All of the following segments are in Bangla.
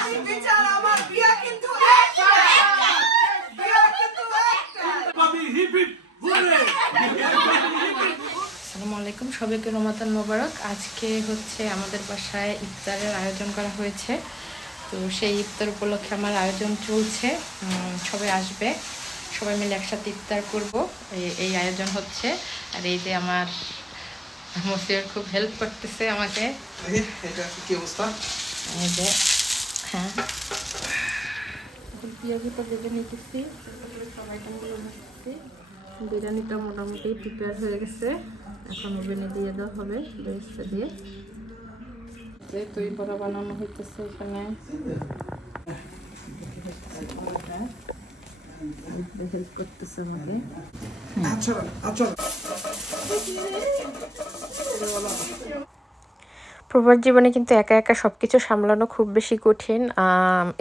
আসসালামু আলাইকুম, সবাইকে রমাদান মোবারক। আজকে হচ্ছে আমাদের বাসায় ইফতারের আয়োজন করা হয়েছে। তো সেই ইফতার উপলক্ষে আমার আয়োজন চলছে। সবাই আসবে, সবাই মিলে একসাথে ইফতার করব, এই আয়োজন হচ্ছে। আর এই যে আমার মসির খুব হেল্প করতেছে আমাকে। এটা কি অবস্থা? এই যে হ্যাঁ, পেঁয়াজটা ভেজে নিতেছি, সব আইটেমগুলো ভাজতেছি। বিরিয়ানিটা মোটামুটি প্রিপেয়ার হয়ে গেছে, এখন ওভেনে দিয়ে দেওয়া হবে বেরেস্তা দিয়ে। তৈরি করা বানানো হইতেছে এখানে। হেল্প করতেছে আমাকে। প্রবাস জীবনে কিন্তু একা একা সব কিছু সামলানো খুব বেশি কঠিন।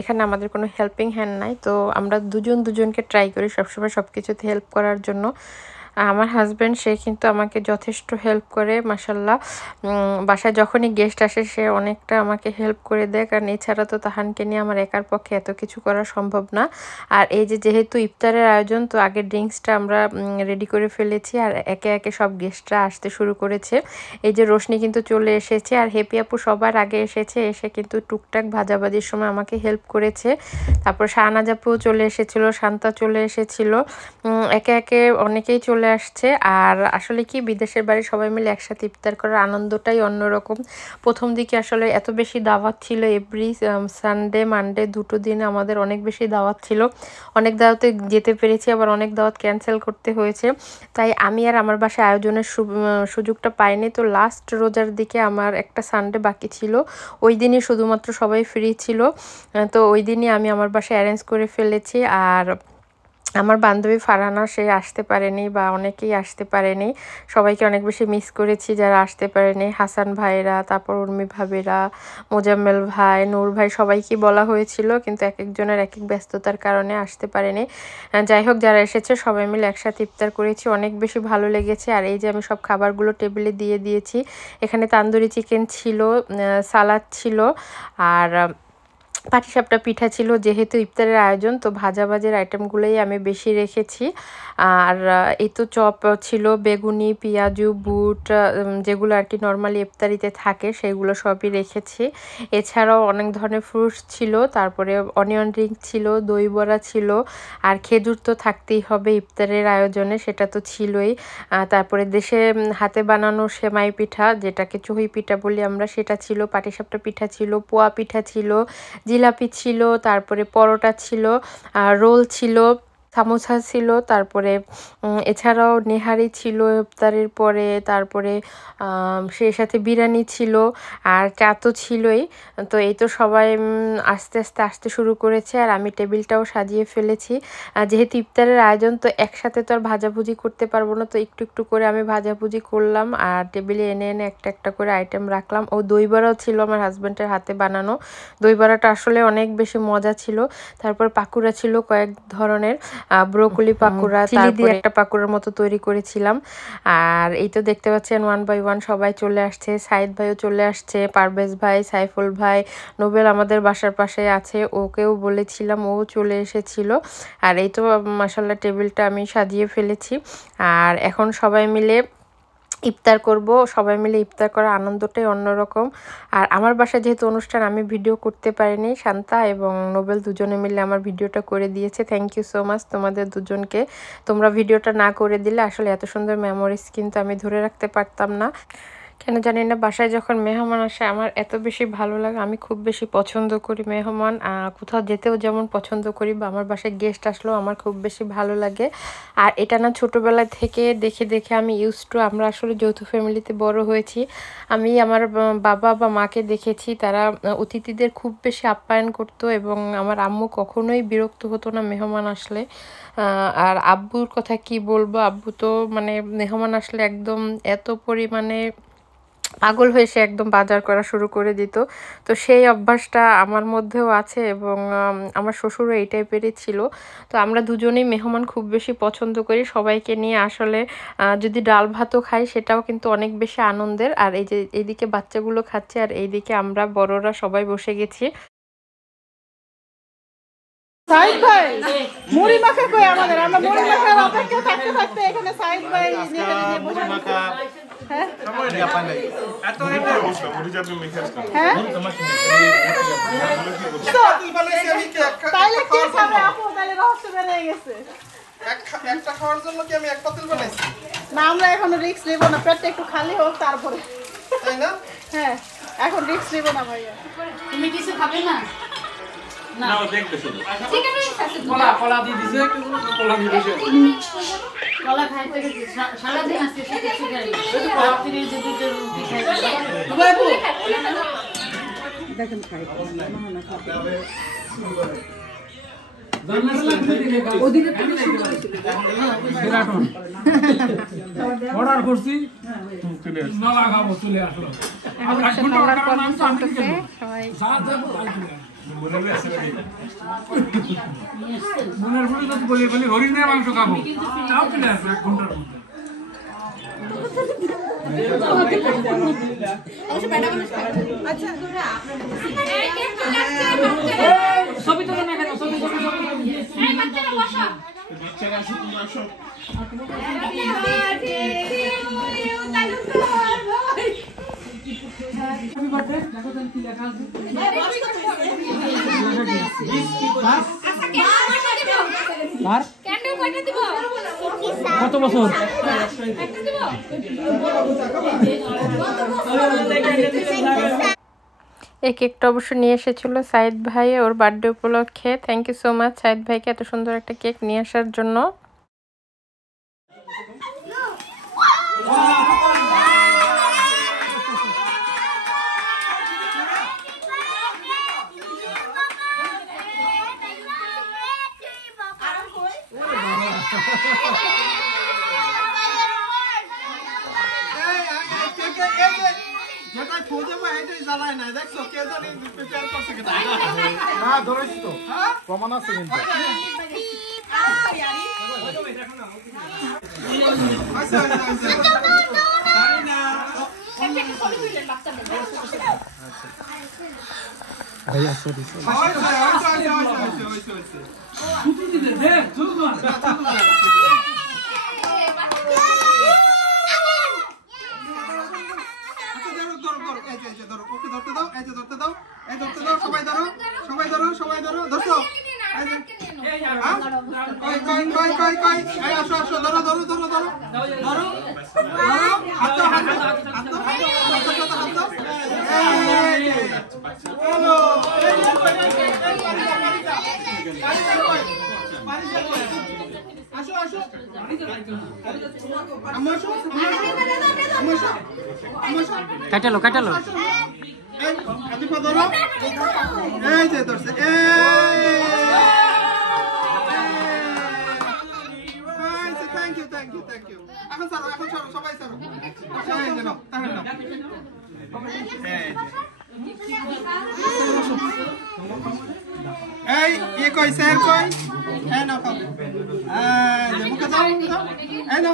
এখানে আমাদের কোনো হেল্পিং হ্যান্ড নাই, তো আমরা দুজনকে ট্রাই করি সবসময় সব কিছুতে হেল্প করার জন্য। আমার হাজব্যান্ড সে কিন্তু আমাকে যথেষ্ট হেল্প করে মাশাল্লাহ। বাসায় যখনই গেস্ট আসে সে অনেকটা আমাকে হেল্প করে দেয়, কারণ এছাড়া তো তাহানকে নিয়ে আমার একার পক্ষে এত কিছু করা সম্ভব না। আর এই যেহেতু ইফতারের আয়োজন, তো আগে ড্রিঙ্কসটা আমরা রেডি করে ফেলেছি, আর একে একে সব গেস্টরা আসতে শুরু করেছে। এই যে রোশনি কিন্তু চলে এসেছে, আর হ্যাপি আপু সবার আগে এসে কিন্তু টুকটাক ভাজাভাজির সময় আমাকে হেল্প করেছে। তারপর শাহনাজ আপুও চলে এসেছিল, শান্তা চলে এসেছিল, একে একে অনেকেই চলে আসছে। আর আসলে কি, বিদেশের বাড়ি সবাই মিলে একসাথে ইফতার করার আনন্দটাই অন্যরকম। প্রথম দিকে আসলে এত বেশি দাওয়াত ছিল, এভরি সানডে মানডে দুটো দিনে আমাদের অনেক বেশি দাওয়াত ছিল। অনেক দাওয়াতে যেতে পেরেছি, আবার অনেক দাওয়াত ক্যান্সেল করতে হয়েছে। তাই আমি আর আমার বাসায় আয়োজনের সুযোগটা পাইনি। তো লাস্ট রোজার দিকে আমার একটা সানডে বাকি ছিল, ওই দিনই শুধুমাত্র সবাই ফ্রি ছিল। তো ওই দিনই আমি আমার বাসায় অ্যারেঞ্জ করে ফেলেছি। আর আমার বান্ধবী ফারহানা সে আসতে পারেনি, বা অনেকেই আসতে পারেনি। সবাইকে অনেক বেশি মিস করেছি যারা আসতে পারেনি। হাসান ভাইরা, তারপর উর্মি ভাবিরা, মোজাম্মেল ভাই, নূর ভাই, সবাইকে বলা হয়েছিল, কিন্তু এক একজনের এক এক ব্যস্ততার কারণে আসতে পারেনি। যাই হোক, যারা এসেছে সবাই মিলে একসাথে ইফতার করেছি, অনেক বেশি ভালো লেগেছে। আর এই যে আমি সব খাবারগুলো টেবিলে দিয়ে দিয়েছি। এখানে তান্দুরি চিকেন ছিল, সালাদ ছিল, আর পাটিসাপটা পিঠা ছিল। যেহেতু ইফতারের আয়োজন, তো ভাজাভাজির আইটেমগুলোই আমি বেশি রেখেছি। আর এই তো চপ ছিল, বেগুনি, পেঁয়াজু, বুট, যেগুলো আর কি নর্মালি ইফতারিতে থাকে সেগুলো সবই রেখেছি। এছাড়াও অনেক ধরনের ফ্রুটস ছিল, তারপরে অনিয়ন রিং ছিল, দই বড়া ছিল, আর খেজুর তো থাকতেই হবে ইফতারের আয়োজনে, সেটা তো ছিলই। তারপরে দেশে হাতে বানানো সেমাই পিঠা, যেটাকে চুহি পিঠা বলি আমরা, সেটা ছিল, পাটিসাপটা পিঠা ছিল, পোয়া পিঠা ছিল, জিলাপি ছিল, তারপরে পরোটা ছিল, রোল ছিল, সামোসা ছিল, তারপরে এছাড়াও নেহারি ছিল ইফতারের পরে, তারপরে সেই সাথে বিরিয়ানি ছিল, আর চা তো ছিলই। তো এই তো সবাই আস্তে আস্তে আসতে শুরু করেছে, আর আমি টেবিলটাও সাজিয়ে ফেলেছি। যেহেতু ইফতারের আয়োজন, তো একসাথে তো আর ভাজাভুজি করতে পারবো না, তো একটু একটু করে আমি ভাজাভুজি করলাম, আর টেবিলে এনে এনে একটা একটা করে আইটেম রাখলাম। ও দই বড়াও ছিল আমার হাজব্যান্ডের হাতে বানানো, দই বড়াটা আসলে অনেক বেশি মজা ছিল। তারপর পাকুড়া ছিল কয়েক ধরনের, ব্রোকলি পাকুড়া, তারপরে একটা পাকুড়ার মতো তৈরি করেছিলাম। আর এই তো দেখতে পাচ্ছেন ওয়ান বাই ওয়ান সবাই চলে আসছে। সাইদ ভাইও চলে আসছে, পারভেজ ভাই, সাইফুল ভাই, নোবেল আমাদের বাসার পাশে আছে, ওকেও বলেছিলাম, ও চলে এসেছিল। আর এই তো মাশাআল্লাহ টেবিলটা আমি সাজিয়ে ফেলেছি। আর এখন সবাই মিলে ইফতার করব, সবাই মিলে ইফতার করার আনন্দটাই অন্যরকম। আর আমার বাসায় যেহেতু অনুষ্ঠান, আমি ভিডিও করতে পারিনি, শান্তা এবং নোবেল দুজনে মিলে আমার ভিডিওটা করে দিয়েছে। থ্যাংক ইউ সো মাচ তোমাদের দুজনকে। তোমরা ভিডিওটা না করে দিলে আসলে এত সুন্দর মেমোরিজ কিন্তু আমি ধরে রাখতে পারতাম না। কেন জানি না, বাসায় যখন মেহমান আসে আমার এত বেশি ভালো লাগে। আমি খুব বেশি পছন্দ করি মেহমান, কোথাও যেতেও যেমন পছন্দ করি, বা আমার বাসায় গেস্ট আসলেও আমার খুব বেশি ভালো লাগে। আর এটা না ছোটোবেলা থেকে দেখে দেখে আমি ইউজ টু। আমরা আসলে যৌথ ফ্যামিলিতে বড় হয়েছি। আমি আমার বাবা বা মাকে দেখেছি, তারা অতিথিদের খুব বেশি আপ্যায়ন করতো, এবং আমার আম্মু কখনোই বিরক্ত হতো না মেহমান আসলে। আর আব্বুর কথা কি বলবো, আব্বু তো মানে মেহমান আসলে একদম এত পরিমাণে পাগল হয়ে সে একদম বাজার করা শুরু করে দিত। তো সেই অভ্যাসটা আমার মধ্যেও আছে, এবং আমার শ্বশুরও এই টাইপেরই ছিল। তো আমরা দুজনেই মেহমান খুব বেশি পছন্দ করি। সবাইকে নিয়ে আসলে যদি ডাল ভাতও খাই, সেটাও কিন্তু অনেক বেশি আনন্দের। আর এই যে এইদিকে বাচ্চাগুলো খাচ্ছে, আর এইদিকে আমরা বড়রা সবাই বসে গেছি। সাইদ ভাই মুড়ি মাখা কই আমাদের, আমরা মুড়ি মাখার অপেক্ষা থাকতে থাকতে এখানে সাইদ ভাই নিজে নিজে বসে মাখা। হ্যাঁ এত রেটে বসো মুড়ি যাবে মেখে আসো। হ্যাঁ তাইলে কি খাবে আপু? তাইলে রহস্য বেড়ে গেছে। একটা খাওয়ার জন্য কি আমি এক পাতিল বানাইছি? না আমরা এখন রিস্ক নেব না, পেটটা একটু খালি হোক তারপরে, তাই না? হ্যাঁ এখন রিস্ক নেব না ভাইয়া। তুমি কিছু খাবে না? না দেখবে শুধু ঠিক আছে। কলা দিয়ে দিছে, একটু কলা দিয়ে দিছে। কলা খাইতে গেছে সারা দিন আছে সে কিছু খাই এই তো কলা থেকে যে দুটো রুটি খাই বাবু দেখেন খাই না খাবে ওদিকে তুমি সুন্দর ছিল সেরাটন অর্ডার করছি চলে আসলো না লাগাবো চলে আসলো আমরা অর্ডার করলাম চলতেছে সবাই সাথ দেব মনের বলে তো বলি হরিণের মাংস খাবো চাও চলে আসবে 1 ঘন্টার মধ্যে। ছবি তো না কেন ছবি এই বাচ্চারা বসো বাচ্চারা আসো তোমরা আসো হ্যাপি বার্থডে দেখো দেন কি লেখা আছে কত বছর এই কেকটা অবশ্য নিয়ে এসেছিল সাইদ ভাই ওর বার্থডে উপলক্ষে। Thank you so much Saeed ভাইকে এত সুন্দর একটা কেক নিয়ে আসার জন্য। যেটা খোঁজে বা এটাই জ্বালায় না, দেখছো কে জানি প্রিপেয়ার করছে কিনা। না ধরেছি তো প্রমাণ আছে কিন্তু। সবাই ধরো ধরছো কাটালো কাটালো এই যে ধরছে থ্যাংক ইউ এখন ছাড়ো সবাই ছাড়ো এই যে নাও তাহলে নাও এই ইয়ে কই স্যার কই এই নাও খাও এই যে মুখে দাও এই নাও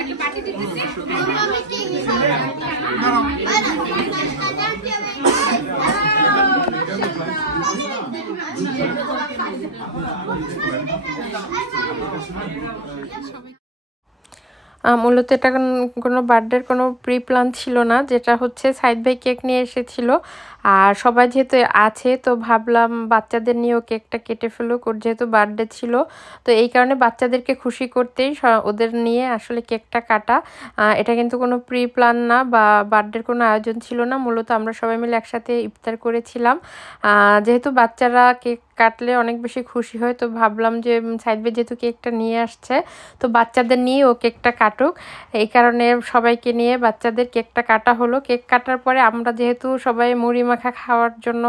একটা পার্টি দিতেছি মূলত এটা কোনো বার্থডের কোনো প্রি প্ল্যান ছিল না, যেটা হচ্ছে সাইদ ভাই কেক নিয়ে এসেছিল আর সবাই যেহেতু আছে তো ভাবলাম বাচ্চাদের নিয়েও কেকটা কেটে ফেলুক, ওর যেহেতু বার্থডে ছিল তো এই কারণে বাচ্চাদেরকে খুশি করতেই ওদের নিয়ে আসলে কেকটা কাটা। এটা কিন্তু কোনো প্রি প্ল্যান না বা বার্থডের কোনো আয়োজন ছিল না, মূলত আমরা সবাই মিলে একসাথে ইফতার করেছিলাম। যেহেতু বাচ্চারা কেক কাটলে অনেক বেশি খুশি হয় তো ভাবলাম যে সাইদ ভাই যেহেতু কেকটা নিয়ে আসছে তো বাচ্চাদের নিয়ে ও কেকটা কাটুক, এই কারণে সবাইকে নিয়ে বাচ্চাদের কেকটা কাটা হলো। কেক কাটার পরে আমরা যেহেতু সবাই মুড়ি মাখা খাওয়ার জন্য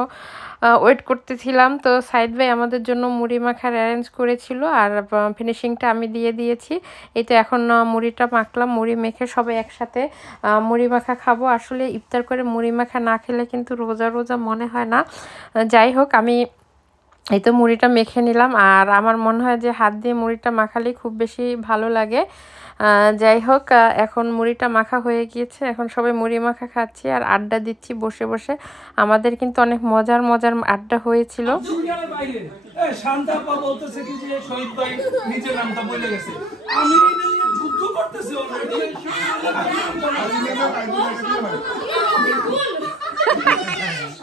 ওয়েট করতেছিলাম তো সাইদ ভাই আমাদের জন্য মুড়ি মাখার অ্যারেঞ্জ করেছিল আর ফিনিশিংটা আমি দিয়ে দিয়েছি। এই তো এখন মুড়িটা মাখলাম, মুড়ি মেখে সবাই একসাথে মুড়ি মাখা খাবো। আসলে ইফতার করে মুড়ি মাখা না খেলে কিন্তু রোজা রোজা মনে হয় না। যাই হোক আমি এই তো মুড়িটা মেখে নিলাম আর আমার মনে হয় যে হাত দিয়ে মুড়িটা মাখালেই খুব বেশি ভালো লাগে। যাই হোক, এখন মুড়িটা মাখা হয়ে গিয়েছে, এখন সবাই মুড়ি মাখা খাচ্ছি আর আড্ডা দিচ্ছি বসে বসে। আমাদের কিন্তু অনেক মজার মজার আড্ডা হয়েছিল। শান্তা আপা বলতেছে কি যে শহীদ ভাই নিজের নামটা বলে গেছে, আমি যুদ্ধ করতেছি অলরেডি।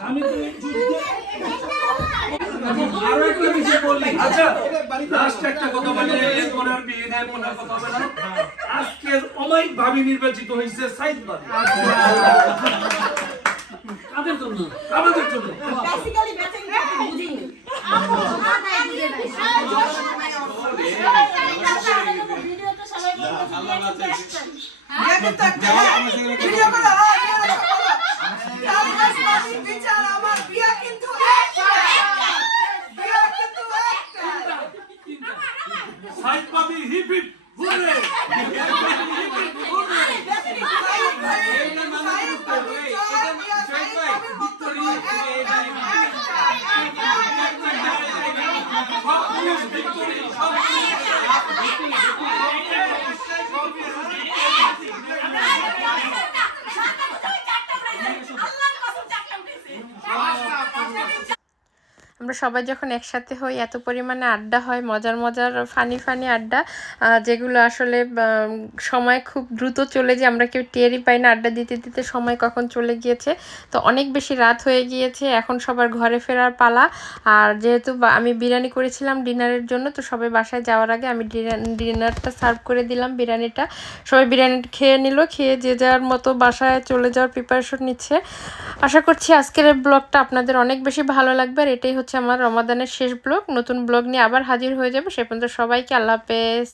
আমি তো যুদ্ধে আরো একটা বিষয় বললি। আচ্ছা লাস্ট একটা কথা বলি, এরপরে আর বিয়ে নেয় মনে কথা হবে না। আজকে অমায়িক ভাবে নির্বাচিত হয়েছে সাইদ ভাই। কাদের জন্য? আমাদের জন্য। বেসিক্যালি বেঁচে গেছে বুঝিনি। ভিডিওতে সবাই বলতেছে ভিডিও করো। বিচার আমার বিয়া কিন্তু বিয়া কিন্তু সাইড পাবি হিপ হিপ ঘুরে আমরা সবাই যখন একসাথে হই এত পরিমাণে আড্ডা হয়, মজার মজার ফানি আড্ডা, যেগুলো আসলে সময় খুব দ্রুত চলে যায়, আমরা কেউ টেরই পাই না। আড্ডা দিতে দিতে সময় কখন চলে গিয়েছে। তো অনেক বেশি রাত হয়ে গিয়েছে, এখন সবার ঘরে ফেরার পালা। আর যেহেতু আমি বিরিয়ানি করেছিলাম ডিনারের জন্য, তো সবাই বাসায় যাওয়ার আগে আমি ডিনারটা সার্ভ করে দিলাম। বিরিয়ানিটা সবাই বিরিয়ানিটা খেয়ে নিল, খেয়ে যে যার মতো বাসায় চলে যাওয়ার প্রিপারেশন নিচ্ছে। আশা করছি আজকের এই ব্লগটা আপনাদের অনেক বেশি ভালো লাগবে। আর এটাই হচ্ছে আমার রমাদানের শেষ ব্লগ। নতুন ব্লগ নিয়ে আবার হাজির হয়ে যাবে। সে পর্যন্ত সবাইকে আল্লাহ হাফেজ।